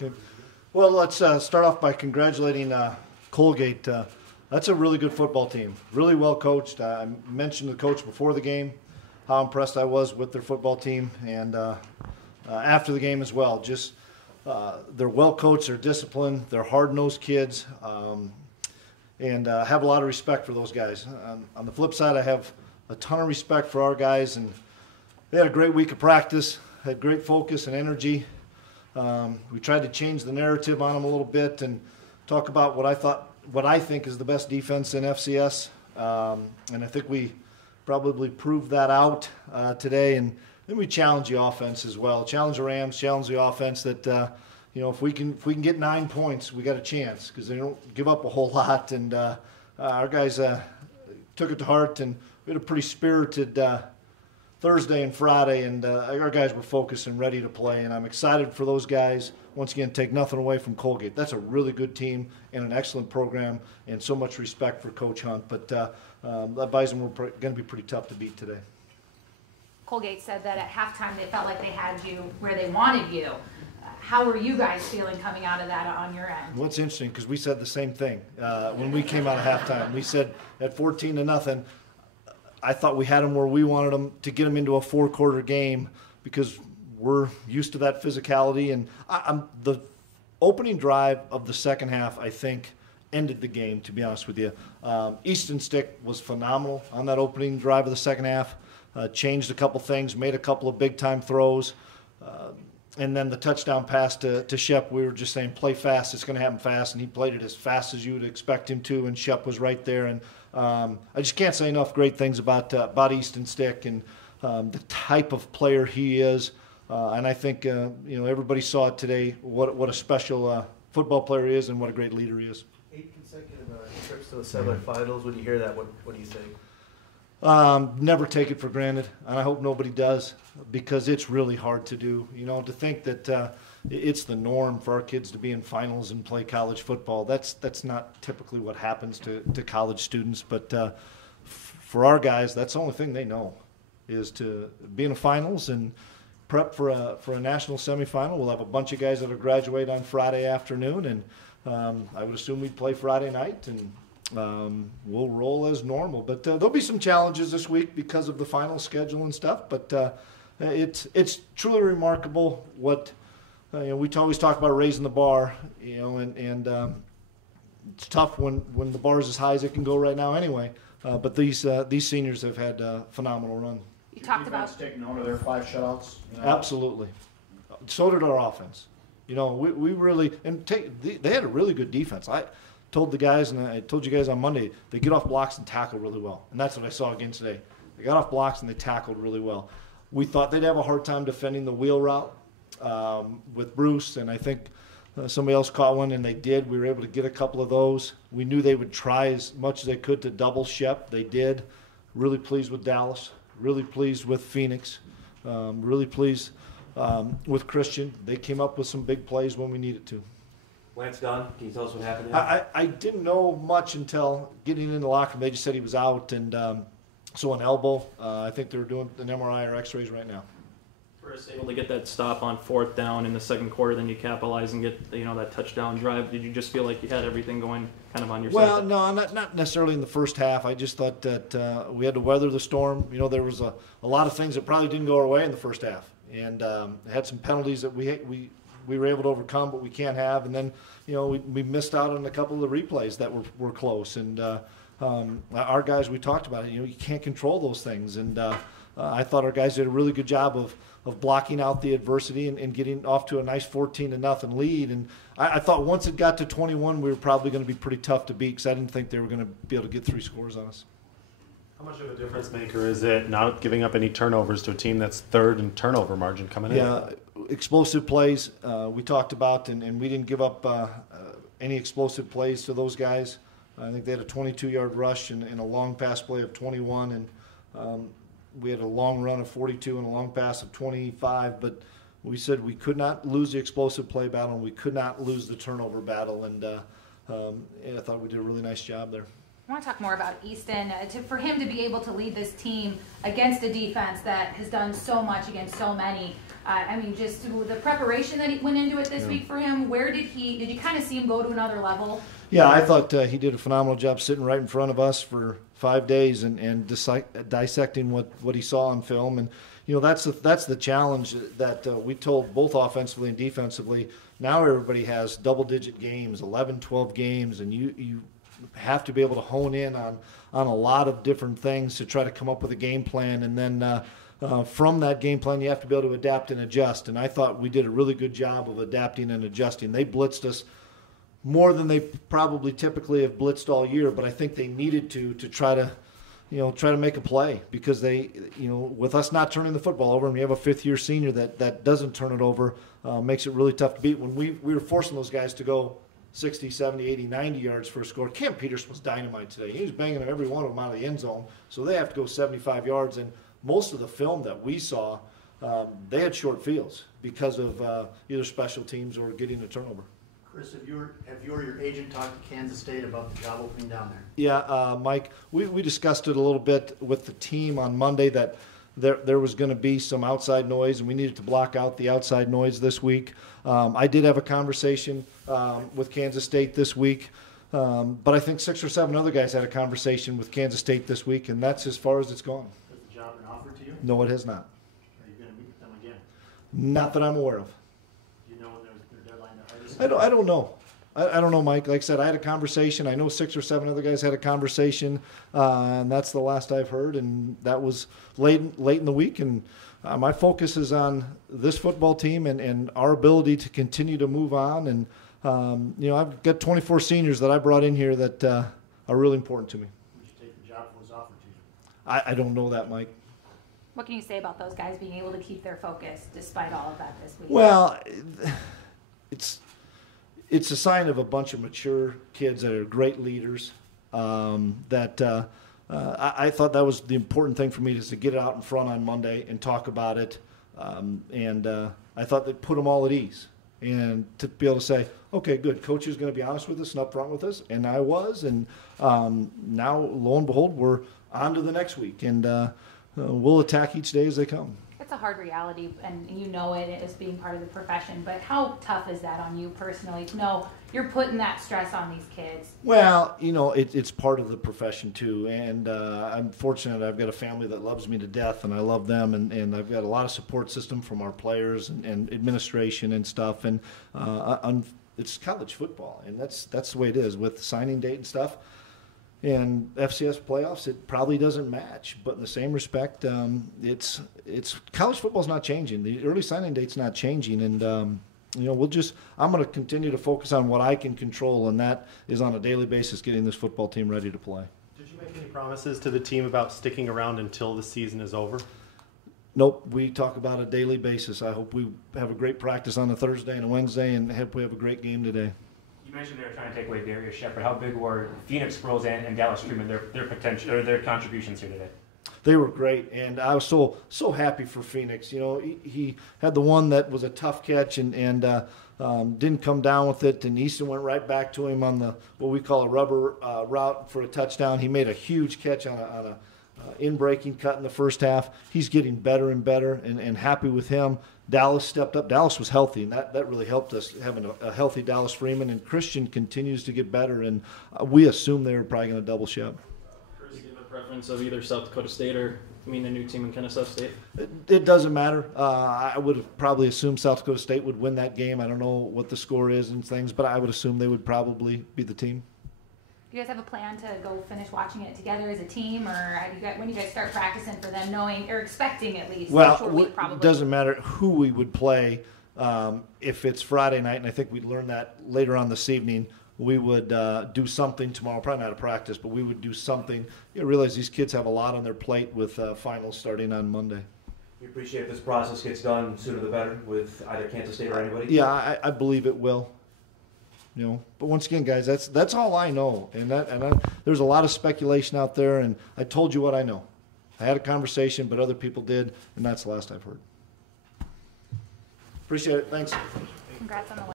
Okay. Well, let's start off by congratulating Colgate. That's a really good football team, really well coached. I mentioned the coach before the game, how impressed I was with their football team, and after the game as well. Just they're well coached, they're disciplined, they're hard-nosed kids, and have a lot of respect for those guys. On the flip side, I have a ton of respect for our guys, and they had a great week of practice, had great focus and energy. We tried to change the narrative on them a little bit and talk about what I think is the best defense in FCS, and I think we probably proved that out today. And then we challenge the offense as well. Challenge the Rams, challenge the offense that if we can get 9 points, we got a chance because they don't give up a whole lot. And our guys took it to heart, and we had a pretty spirited Thursday and Friday, and our guys were focused and ready to play, and I'm excited for those guys. Once again, take nothing away from Colgate. That's a really good team and an excellent program, and so much respect for Coach Hunt. But that Bison were going to be pretty tough to beat today. Colgate said that at halftime they felt like they had you where they wanted you. How were you guys feeling coming out of that on your end? Well, it's interesting because we said the same thing when we came out of halftime. We said at 14-0, I thought we had them where we wanted them to get them into a 4-quarter game because we're used to that physicality. And the opening drive of the second half, I think, ended the game, to be honest with you. Easton Stick was phenomenal on that opening drive of the second half. Changed a couple things, made a couple of big-time throws. And then the touchdown pass to Shep, we were just saying, play fast, it's going to happen fast. And he played it as fast as you would expect him to, and Shep was right there. And I just can't say enough great things about Easton Stick and the type of player he is. And I think everybody saw it today, what a special football player he is and what a great leader he is. 8 consecutive trips to the semifinals. When you hear that, what do you think? Never take it for granted, and I hope nobody does, because it's really hard to do. To think that it's the norm for our kids to be in finals and play college football. That's not typically what happens to college students, but for our guys, that's the only thing they know is to be in the finals and prep for a national semifinal. We'll have a bunch of guys that will graduate on Friday afternoon, and I would assume we'd play Friday night, and we'll roll as normal. But there'll be some challenges this week because of the final schedule and stuff. But it's truly remarkable what we always talk about raising the bar, and it's tough when the bar is as high as it can go right now anyway. But these seniors have had a phenomenal run. You talked about taking note of their 5 shutouts. Absolutely. So did our offense. We really they had a really good defense. I told the guys, and I told you guys on Monday, they get off blocks and tackle really well. And that's what I saw again today. They got off blocks and they tackled really well. We thought they'd have a hard time defending the wheel route with Bruce, and I think somebody else caught one, and they did. We were able to get a couple of those. We knew they would try as much as they could to double Shep. They did. Really pleased with Dallas. Really pleased with Phoenix. Really pleased with Christian. They came up with some big plays when we needed to. Lance gone. Can you tell us what happened? I didn't know much until getting in the locker room. They just said he was out, and so an elbow. I think they're doing an MRI or X-rays right now. First, able to get that stop on 4th down in the second quarter, then you capitalize and get that touchdown drive. Did you just feel like you had everything going kind of on your side? Well, no, not necessarily in the first half. I just thought that we had to weather the storm. There was a lot of things that probably didn't go our way in the first half, and had some penalties that we were able to overcome, but we can't have. And then, we missed out on a couple of the replays that were close. And our guys, we talked about it. You can't control those things. And I thought our guys did a really good job of blocking out the adversity and getting off to a nice 14-0 lead. And I thought once it got to 21, we were probably going to be pretty tough to beat because I didn't think they were going to be able to get 3 scores on us. How much of a difference maker is it not giving up any turnovers to a team that's 3rd in turnover margin coming in? Yeah, explosive plays we talked about, and we didn't give up any explosive plays to those guys. I think they had a 22-yard rush and a long pass play of 21, and we had a long run of 42 and a long pass of 25. But we said we could not lose the explosive play battle, and we could not lose the turnover battle, and I thought we did a really nice job there. I want to talk more about Easton. For him to be able to lead this team against a defense that has done so much against so many. I mean, just the preparation that he went into it this week for him. Where did you kind of see him go to another level? Yeah, I thought he did a phenomenal job sitting right in front of us for 5 days and dissecting what he saw on film. And that's the challenge that we told both offensively and defensively. Now everybody has double-digit games, 11, 12 games, and you have to be able to hone in on a lot of different things to try to come up with a game plan, and then from that game plan you have to be able to adapt and adjust. And I thought we did a really good job of adapting and adjusting. They blitzed us more than they probably typically have blitzed all year, but I think they needed to try to make a play, because they, with us not turning the football over, and we have a fifth-year senior that doesn't turn it over, makes it really tough to beat. When we were forcing those guys to go 60, 70, 80, 90 yards for a score. Cam Peterson was dynamite today. He was banging every one of them out of the end zone, so they have to go 75 yards. And most of the film that we saw, they had short fields because of either special teams or getting a turnover. Chris, have you or your agent talked to Kansas State about the job opening down there? Yeah, Mike, we discussed it a little bit with the team on Monday, that there was going to be some outside noise, and we needed to block out the outside noise this week. I did have a conversation with Kansas State this week, but I think 6 or 7 other guys had a conversation with Kansas State this week, and that's as far as it's gone. Has the job been offered to you? No, it has not. Are you going to meet with them again? Not that I'm aware of. Do you know when their deadline to hire this? I don't know. I don't know, Mike. Like I said, I had a conversation. I know 6 or 7 other guys had a conversation, and that's the last I've heard, and that was late in the week. And my focus is on this football team and our ability to continue to move on. And, I've got 24 seniors that I brought in here that are really important to me. Would you take the job if it was offered to you? I don't know that, Mike. What can you say about those guys being able to keep their focus despite all of that this week? Well, it's a sign of a bunch of mature kids that are great leaders. I thought that was the important thing for me, is to get it out in front on Monday and talk about it. I thought that put them all at ease, and to be able to say, okay, good, coach is going to be honest with us and upfront with us, and I was. And now, lo and behold, we're on to the next week, and we'll attack each day as they come. It's a hard reality, and you know it as being part of the profession, but how tough is that on you personally to know you're putting that stress on these kids? Well, it's part of the profession too, and I'm fortunate. I've got a family that loves me to death, and I love them, and I've got a lot of support system from our players and administration and stuff, and it's college football, and that's the way it is with the signing date and stuff. And FCS playoffs, it probably doesn't match, but in the same respect, it's college football's not changing. The early signing date's not changing, and I'm going to continue to focus on what I can control, and that is on a daily basis getting this football team ready to play. Did you make any promises to the team about sticking around until the season is over? Nope, we talk about a daily basis. I hope we have a great practice on a Thursday and a Wednesday, and hope we have a great game today. You mentioned they were trying to take away Darius Shepard. How big were Phoenix Squirrels and Dallas Klieman, their potential or their contributions here today? They were great, and I was so happy for Phoenix. He had the one that was a tough catch and didn't come down with it, and Easton went right back to him on the what we call a rubber route for a touchdown. He made a huge catch on a in-breaking cut in the first half. He's getting better and better, and happy with him. Dallas stepped up. Dallas was healthy, and that really helped us, having a healthy Dallas Freeman. And Christian continues to get better, and we assume they were probably going to double Shep. Do you have a preference of either South Dakota State or the new team in Kennesaw State? It doesn't matter. I would have probably assumed South Dakota State would win that game. I don't know what the score is and things, but I would assume they would probably be the team. Do you guys have a plan to go finish watching it together as a team, or when do you guys start practicing for them, knowing or expecting at least? Well, it doesn't matter who we would play. If it's Friday night, and I think we'd learn that later on this evening, we would do something tomorrow. Probably not a practice, but we would do something. You realize these kids have a lot on their plate with finals starting on Monday. You appreciate if this process gets done sooner the better with either Kansas State or anybody? Yeah, I believe it will. But once again, guys, that's all I know, and there's a lot of speculation out there, and I told you what I know. I had a conversation, but other people did, and that's the last I've heard. Appreciate it. Thanks. Congrats on the win.